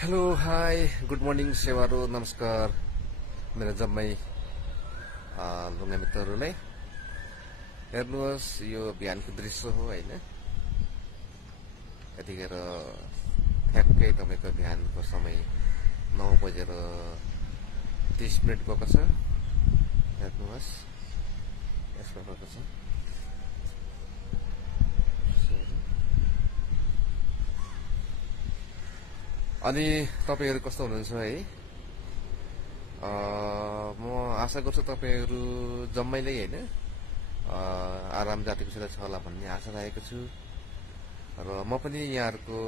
hello hi good morning सेवारो नमस्कार मेरो जम्मै लुङ्गा मित्रहरूलाई हेर्नुहोस् यो बिहानको दृश्य हो हैन यतिखेर ठ्याक्कै तपाईको बिहानको समय 9:30 भएको छ हेर्नुहोस् यसमा भएको छ अनि तपाईहरु कस्तो हुनुहुन्छ है म आशा गर्छु तपाईहरु जम्मैले हैन आराम जातिको छ होला भन्ने आशा राखेको छु र म पनि यहाँहरुको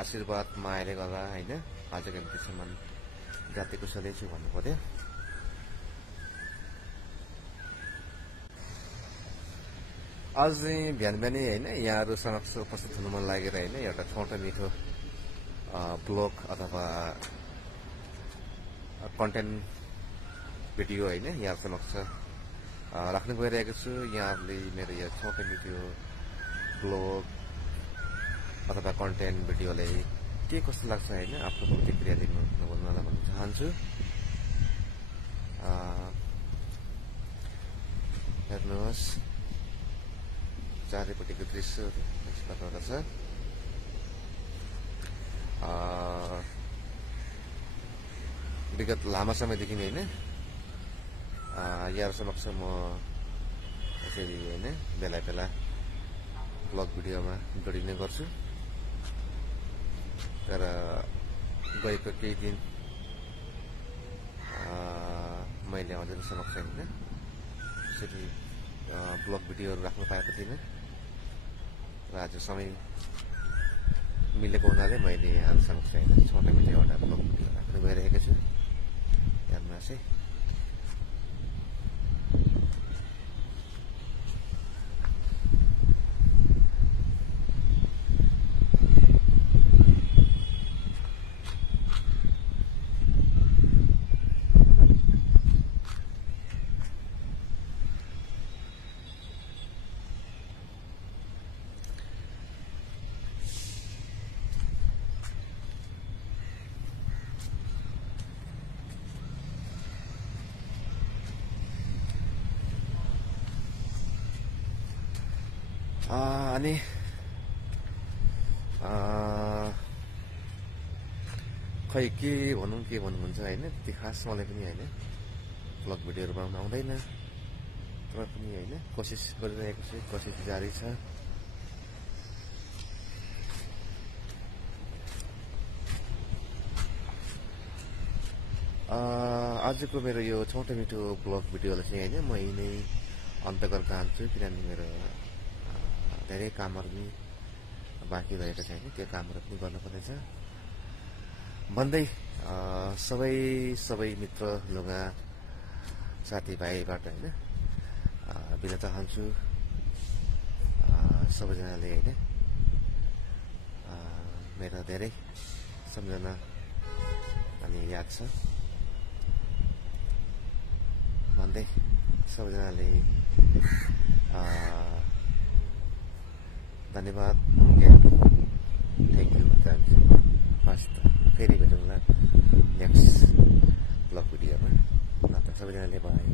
आशीर्वाद मायाले गर्दा हैन आजको मितिसम्म जातिको छलै छु भन्नु पर्यो आज बिहान बिहानै हैन यहाँहरु समक्ष उपस्थित हुन मन लागेर हैन एउटा छोटो मिठो ब्लग अथवा कन्टेन्ट भिडियो हैन यहाँ समक्ष राख्न गइरहेको छु यहाँहरुले मेरो यो छोटो मिठो ब्लग अथवा कन्टेन्ट भिडियोलाई के कस्तो लाग्छ हैन आफ्नो प्रतिक्रिया दिनु नभुल्नुहोला भन्न चाहन्छु हेर्नुहोस् चारैपट्टिको दृश्य यस्तो छ विगत लामो समयदेखि नै हैन यहाँ समक्ष म यसरी हैन बेला बेला ब्लग भिडियोमा जोडिने गर्छु तर गएको केही दिन मैले हजुरहरु समक्ष हैन यसरी ब्लग भिडियोहरु राख्न पाएको थिइनँ र आज समय मिलेको हुनाले मैले यहाँहरु समक्ष हैन छोटो मिठो एउटा ब्लग भिडियो राख्न गइरहेको छु हेर्नुहोस् है अनि खै के भन्नुहुन्छ हैन त्यति खास मलाई पनि हैन ब्लग भिडियोहरु बनाउन आउँदैन तर पनि हैन कोसिस गरिरहेको छु कोसिस जारी छ आजको मेरो यो छोटो मिठो ब्लग भिडियोलाई चाहिँ हैन म यही नै अन्त गर्न चाहन्छु किनभने मेरो धेरै कामहरु पनि बाँकी रहेको छ हैन त्यो कामहरु पनि गर्नुपर्ने छ भन्दै सबै मित्र लुगा साथीभाइबाट हैन बिदा चाहन्छु सबैजनाले हैन मेरो धेरै सम्झना अनि याद छ भन्दै सबैजनाले धन्यवाद थ्याङ्क यू भन्न चाहन्छु फर्स्ट फेरि भेटौँला नेक्स्ट ब्लग भिडियोमा सबैजनाले बाई